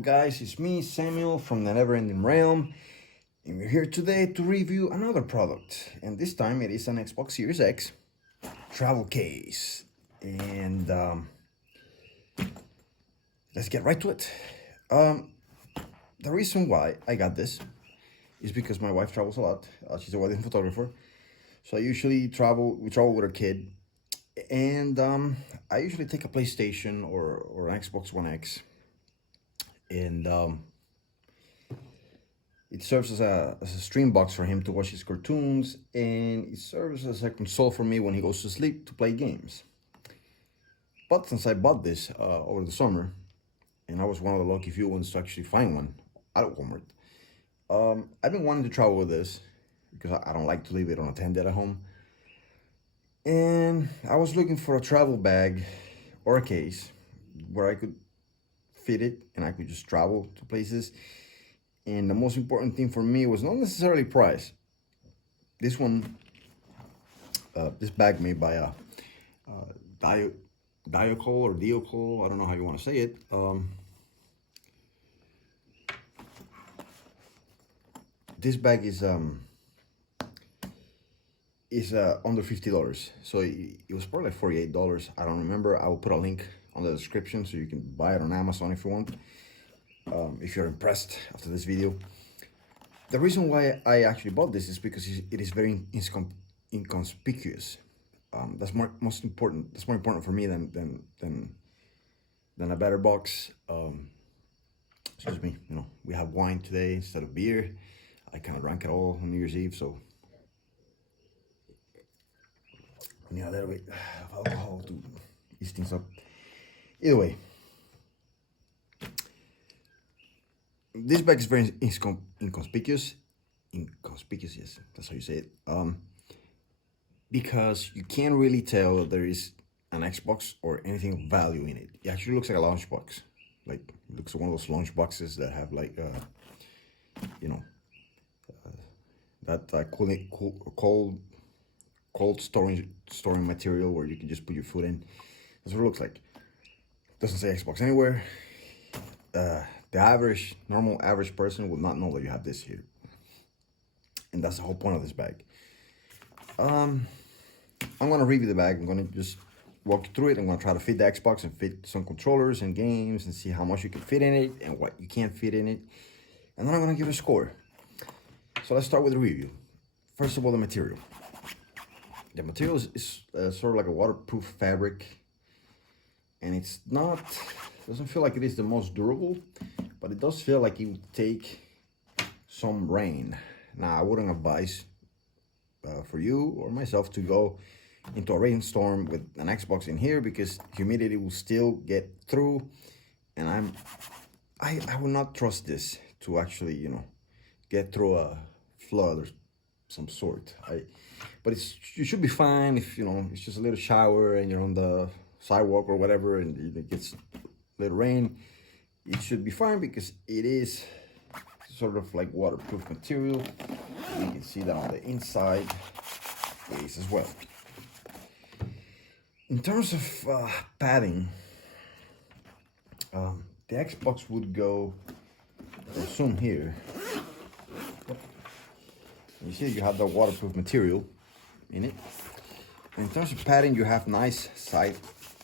guys, it's me, Samuel from the Never Ending Realm, and we're here today to review another product. And this time it is an Xbox Series X travel case. And let's get right to it. The reason why I got this is because my wife travels a lot. She's a wedding photographer, so we travel with her kid, and I usually take a PlayStation or an Xbox One X, and it serves as a stream box for him to watch his cartoons, and it serves as a console for me when he goes to sleep to play games. But since I bought this over the summer, and I was one of the lucky few ones to actually find one at Walmart, I've been wanting to travel with this because I don't like to leave it unattended at home. And I was looking for a travel bag or a case where I could fit it and I could just travel to places. And the most important thing for me was not necessarily price. This bag made by Diocall or Diocall, I don't know how you want to say it. This bag is under $50, so it was probably like $48. I don't remember. I will put a link on the description so you can buy it on Amazon if you want. If you're impressed after this video. The reason why I actually bought this is because it is very inconspicuous. That's most important. That's more important for me than a better box. Excuse me. You know, we have wine today instead of beer. I kind of drank it all on New Year's Eve, so I need a little bit of alcohol to ease things up. Either way, this bag is very inconspicuous. Inconspicuous, yes, that's how you say it. Because you can't really tell that there is an Xbox or anything of value in it. It actually looks like a lunchbox. Like, it looks like one of those lunch boxes that have like, you know, that cold storing material where you can just put your food in. That's what it looks like. Doesn't say Xbox anywhere. The normal average person will not know that you have this here. And that's the whole point of this bag. I'm gonna review the bag. I'm gonna just walk you through it. I'm gonna try to fit the Xbox and fit some controllers and games and see how much you can fit in it and what you can't fit in it. And then I'm gonna give it a score. So let's start with the review. First of all, the material. The material is sort of like a waterproof fabric, and doesn't feel like it is the most durable, but it does feel like it would take some rain. Now, I wouldn't advise for you or myself to go into a rainstorm with an Xbox in here, because humidity will still get through, and I would not trust this to actually, you know, get through a flood or some sort. But you should be fine if, you know, it's just a little shower and you're on the sidewalk or whatever and it gets a little rain. It should be fine because it is sort of like waterproof material. You can see that on the inside face as well. In terms of padding, the Xbox would go, I assume here. You see you have the waterproof material in it. And in terms of padding, you have nice side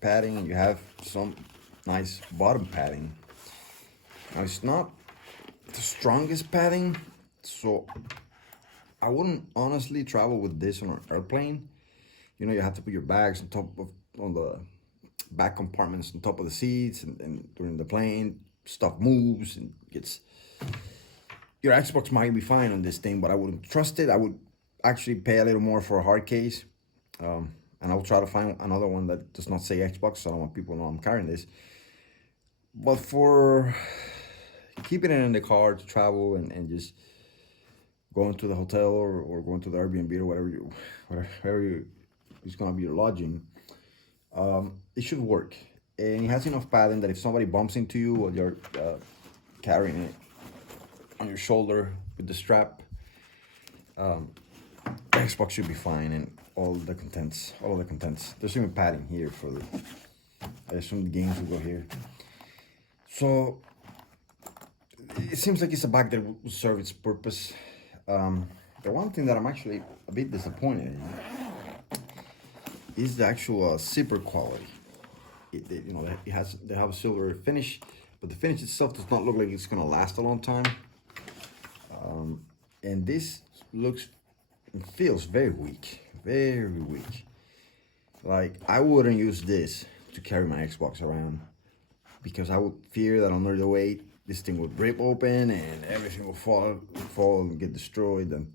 padding and you have some nice bottom padding. Now, it's not the strongest padding, so I wouldn't honestly travel with this on an airplane. You know, you have to put your bags on the back compartments on top of the seats, and during the plane, stuff moves and gets. Your Xbox might be fine on this thing, but I wouldn't trust it. I would actually pay a little more for a hard case. And I'll try to find another one that does not say Xbox, so I don't want people to know I'm carrying this. But for keeping it in the car to travel and just going to the hotel or going to the Airbnb or whatever is going to be your lodging, it should work. And it has enough padding that if somebody bumps into you while you're carrying it on your shoulder with the strap, the Xbox should be fine, and all of the contents. There's even padding here for I assume the games will go here. So it seems like it's a bag that will serve its purpose. The one thing that I'm actually a bit disappointed in is the actual zipper quality. You know, they have a silver finish, but the finish itself does not look like it's gonna last a long time. And this looks and feels very weak, very weak. Like, I wouldn't use this to carry my Xbox around because I would fear that under the weight this thing would rip open and everything will fall and get destroyed. And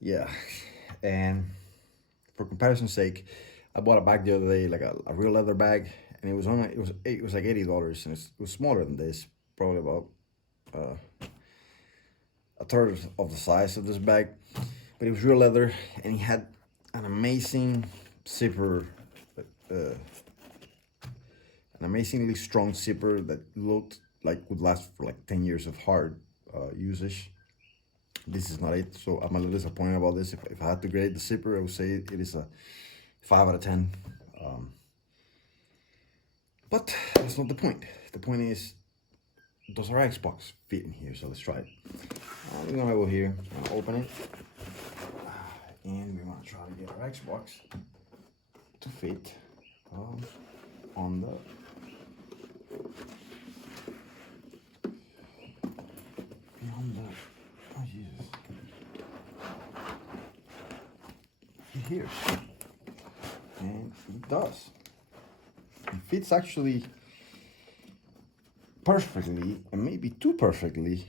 yeah, and for comparison's sake, I bought a bag the other day, like a real leather bag, and it was like $80, and it was smaller than this, probably about a third of the size of this bag, but it was real leather, and it had an amazing zipper, an amazingly strong zipper that looked like would last for like 10 years of hard usage. This is not it, so I'm a little disappointed about this. If I had to grade the zipper, I would say it is a 5 out of 10. But that's not the point. The point is, does our Xbox fit in here? So let's try it. We're gonna go here, gonna open it, and we're gonna try to get our Xbox to fit on the oh Jesus, here, and it does. It fits actually perfectly, and maybe too perfectly.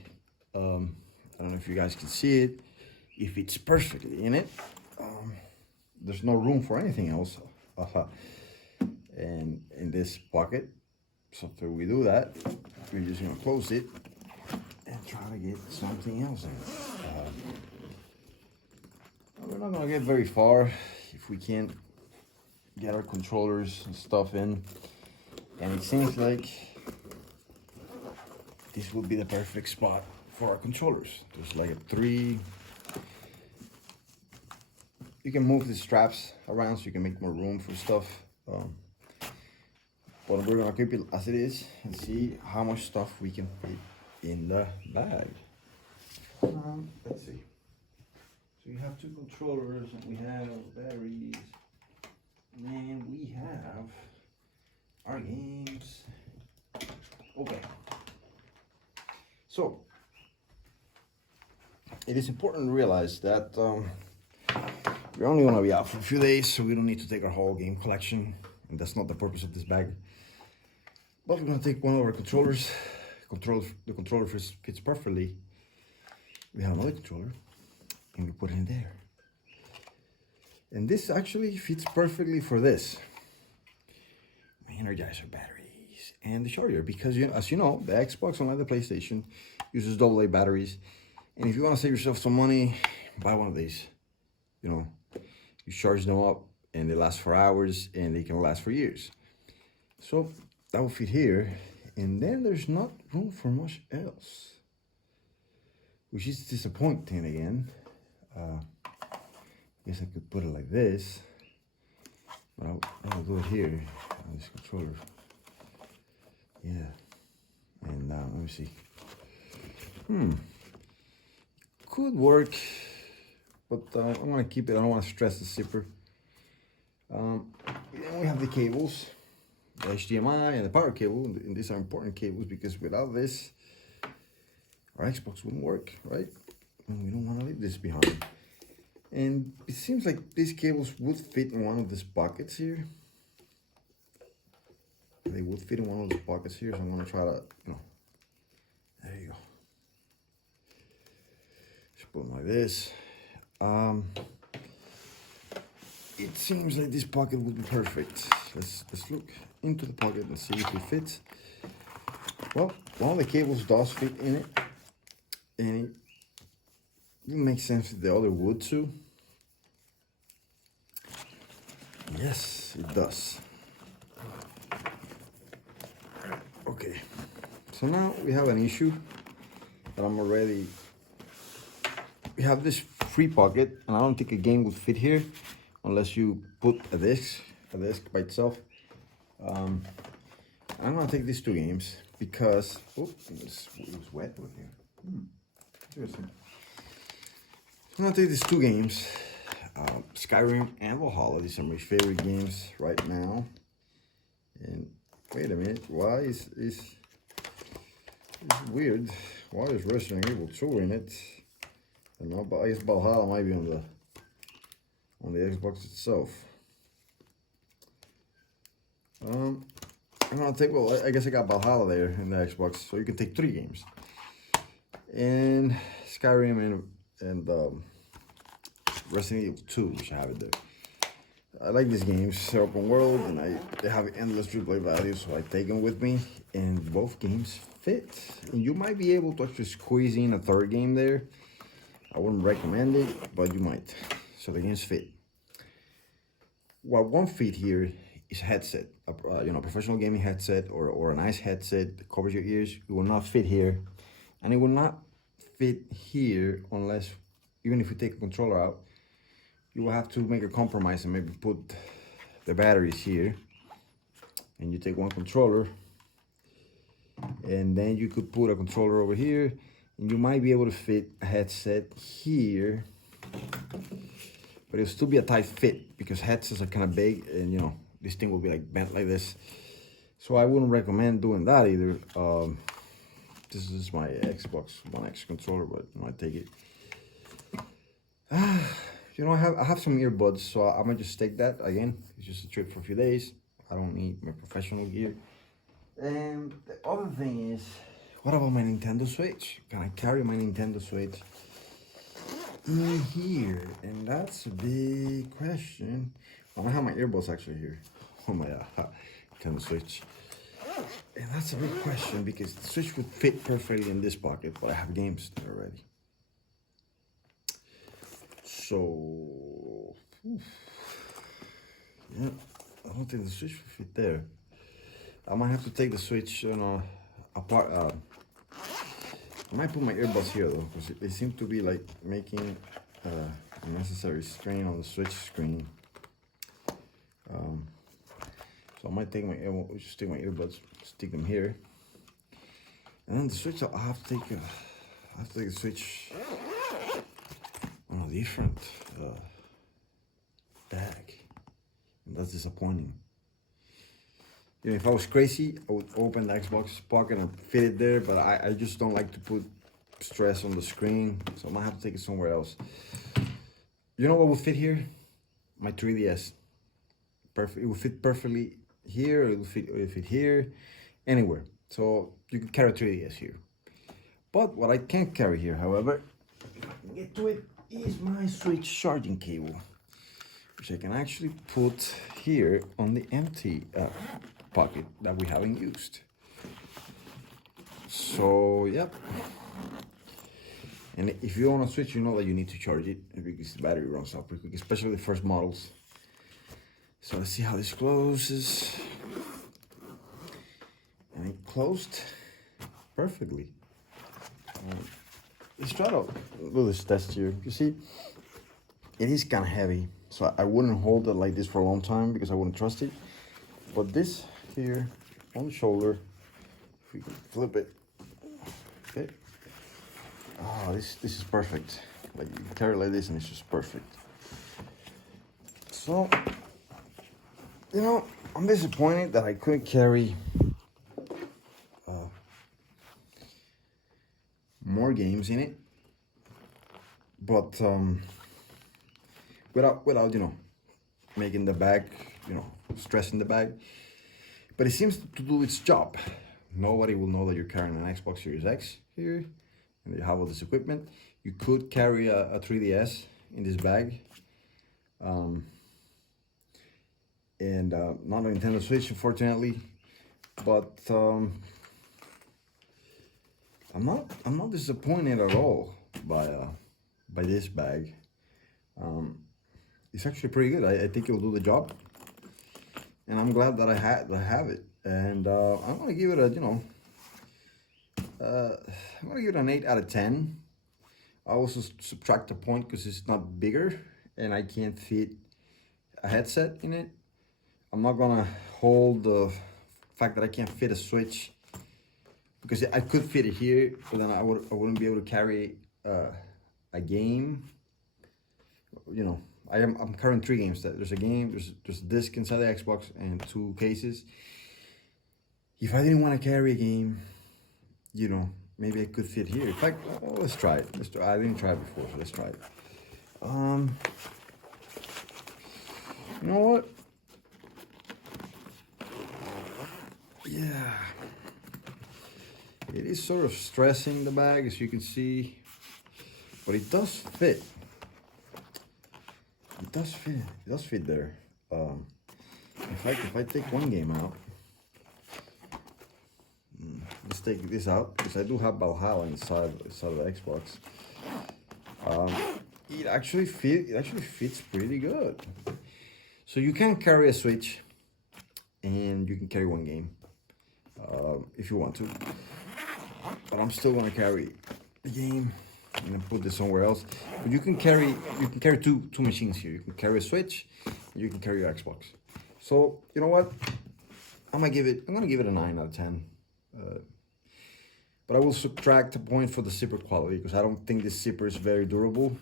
I don't know if you guys can see it. It fits perfectly in it. There's no room for anything else. And in this pocket. So after we do that, we're just gonna close it and try to get something else in. We're not gonna get very far if we can't get our controllers and stuff in. And it seems like this would be the perfect spot for our controllers. There's like a 3. You can move the straps around so you can make more room for stuff. But we're gonna keep it as it is and see how much stuff we can fit in the bag. Let's see. So we have 2 controllers, and we have batteries, and we have our games. Okay. So it is important to realize that we're only gonna be out for a few days, so we don't need to take our whole game collection, and that's not the purpose of this bag. But we're gonna take one of our controllers. The controller fits perfectly. We have another controller, and we put it in there. And this actually fits perfectly for this. My Energizer batteries and the charger, because as you know, the Xbox, unlike the PlayStation, uses AA batteries. And if you want to save yourself some money, buy one of these. You know, you charge them up, and they last for hours, and they can last for years. So that will fit here, and then there's not room for much else, which is disappointing again. I guess I could put it like this, but I'll do it here on this controller. Yeah, and let me see. Could work, but I'm gonna keep it. I don't want to stress the zipper. Then we have the cables, the HDMI and the power cable, and these are important cables because without this, our Xbox wouldn't work, right? And we don't want to leave this behind. And it seems like these cables would fit in one of these pockets here. They would fit in one of those pockets here, so I'm gonna try to, there you go. Just put them like this. It seems like this pocket would be perfect. Let's look into the pocket and see if it fits. Well, one of the cables does fit in it, and it makes sense that the other would too. Yes, it does. Okay, so now we have an issue that we have this free pocket, and I don't think a game would fit here unless you put a disc by itself. I'm gonna take these 2 games because it was wet over here. Interesting. I'm gonna take these 2 games, Skyrim and Valhalla. These are my favorite games right now. And wait a minute, why is it's weird? Why is Resident Evil 2 in it? I don't know, but I guess Valhalla might be on the Xbox itself. I'm gonna take, well, I guess I got Valhalla there in the Xbox, so you can take 3 games. And Skyrim and Resident Evil 2, which I have it there. I like these games. They're open world, and they have endless replay value, so I take them with me. And both games fit. And you might be able to actually squeeze in a 3rd game there. I wouldn't recommend it, but you might. So the games fit. What won't fit here is a headset. Professional gaming headset or a nice headset that covers your ears. It will not fit here, and it will not fit here unless, even if you take a controller out, you will have to make a compromise and maybe put the batteries here, and you take one controller, and then you could put a controller over here, and you might be able to fit a headset here, but it'll still be a tight fit because headsets are kind of big, and this thing will be like bent like this. So I wouldn't recommend doing that either. This is my Xbox One X controller, but I take it. I have some earbuds, so I might just take that again. It's just a trip for a few days. I don't need my professional gear. And the other thing is, what about my Nintendo Switch? Can I carry my Nintendo Switch in here? And that's a big question. I have my earbuds actually here on my Nintendo Switch. And that's a big question because the Switch would fit perfectly in this pocket, but I have games there already. So, yeah, I don't think the Switch will fit there. I might have to take the Switch, apart. I might put my earbuds here though, because they seem to be like making unnecessary strain on the Switch screen. So I might take just take my earbuds, stick them here, and then the Switch. I have to take the Switch on a different bag, and that's disappointing. If I was crazy, I would open the Xbox pocket and fit it there, but I just don't like to put stress on the screen, so I might have to take it somewhere else. You know what will fit here? My 3DS. Perfect. It will fit perfectly here. It will fit here, anywhere. So you can carry a 3DS here. But what I can't carry here, however, if I can get to it, is my Switch charging cable, which I can actually put here on the empty pocket that we haven't used. So yep. And if you own a Switch, you know that you need to charge it because the battery runs out pretty quick, especially the first models. So let's see how this closes. And it closed perfectly. Let's try to do this test here. You see, it is kind of heavy, so I wouldn't hold it like this for a long time because I wouldn't trust it. But this here on the shoulder, if we can flip it, okay. Oh, this is perfect. Like you can carry it like this, and it's just perfect. So, I'm disappointed that I couldn't carry more games in it, but without making the bag, stressing the bag. But it seems to do its job. Nobody will know that you're carrying an Xbox Series X here, and you have all this equipment. You could carry a 3DS in this bag, and not a Nintendo Switch, unfortunately. But I'm not disappointed at all by this bag. It's actually pretty good. I think it'll do the job, and I'm glad that I have it. And I'm gonna give it a I'm gonna give it an 8 out of 10. I also subtract a point because it's not bigger, and I can't fit a headset in it. I'm not gonna hold the fact that I can't fit a Switch, because I could fit it here, but then I wouldn't be able to carry a game. You know, I'm carrying 3 games. There's a game, there's a disc inside the Xbox, and 2 cases. If I didn't want to carry a game, you know, maybe I could fit here. In fact, let's try it. I didn't try it before, so let's try it. You know what? Yeah, it is sort of stressing the bag, as you can see, but it does fit. It does fit. It does fit there. In fact, if I take one game out, let's take this out, because I do have Valhalla inside of the Xbox. It actually fits pretty good. So you can carry a Switch, and you can carry one game if you want to. But I'm still gonna carry the game and then put this somewhere else. But you can carry two machines here. You can carry a Switch, and you can carry your Xbox. So you know what? I'm gonna give it a 9 out of 10. But I will subtract a point for the zipper quality, because I don't think this zipper is very durable.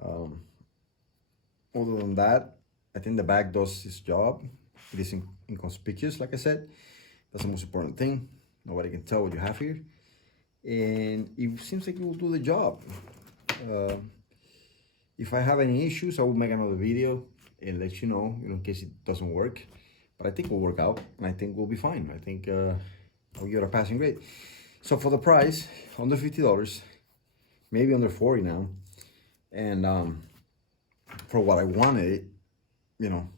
Other than that, I think the bag does its job. It is inconspicuous, like I said. That's the most important thing. Nobody can tell what you have here. And it seems like it will do the job. If I have any issues, I will make another video and let you know, in case it doesn't work. But I think it will work out, and I think we'll be fine. I think I'll give it a passing grade. So for the price, under $50, maybe under 40 now, and for what I wanted, you know,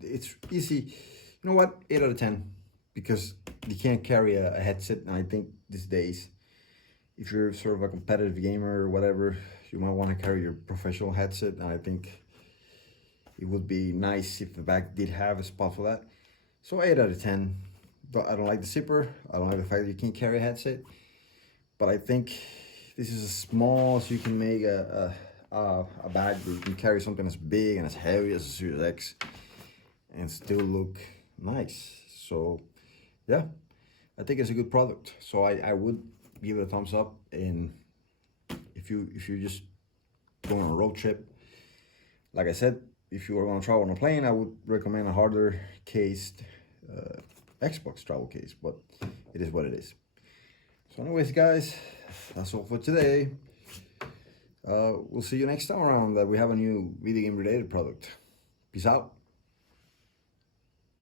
it's easy. You know what? 8 out of 10, because you can't carry a headset, and I think these days, if you're sort of a competitive gamer or whatever, you might want to carry your professional headset, and I think it would be nice if the bag did have a spot for that. So 8 out of 10. But I don't like the zipper. I don't like the fact that you can't carry a headset. But I think this is as small as you can make a bag where you can carry something as big and as heavy as a Series X and still look nice. So yeah, I think it's a good product. So I would give it a thumbs up. And if you just going on a road trip, like I said, if you are going to travel on a plane, I would recommend a harder cased Xbox travel case, but it is what it is. So anyways, guys, that's all for today. We'll see you next time around that we have a new video game related product. Peace out.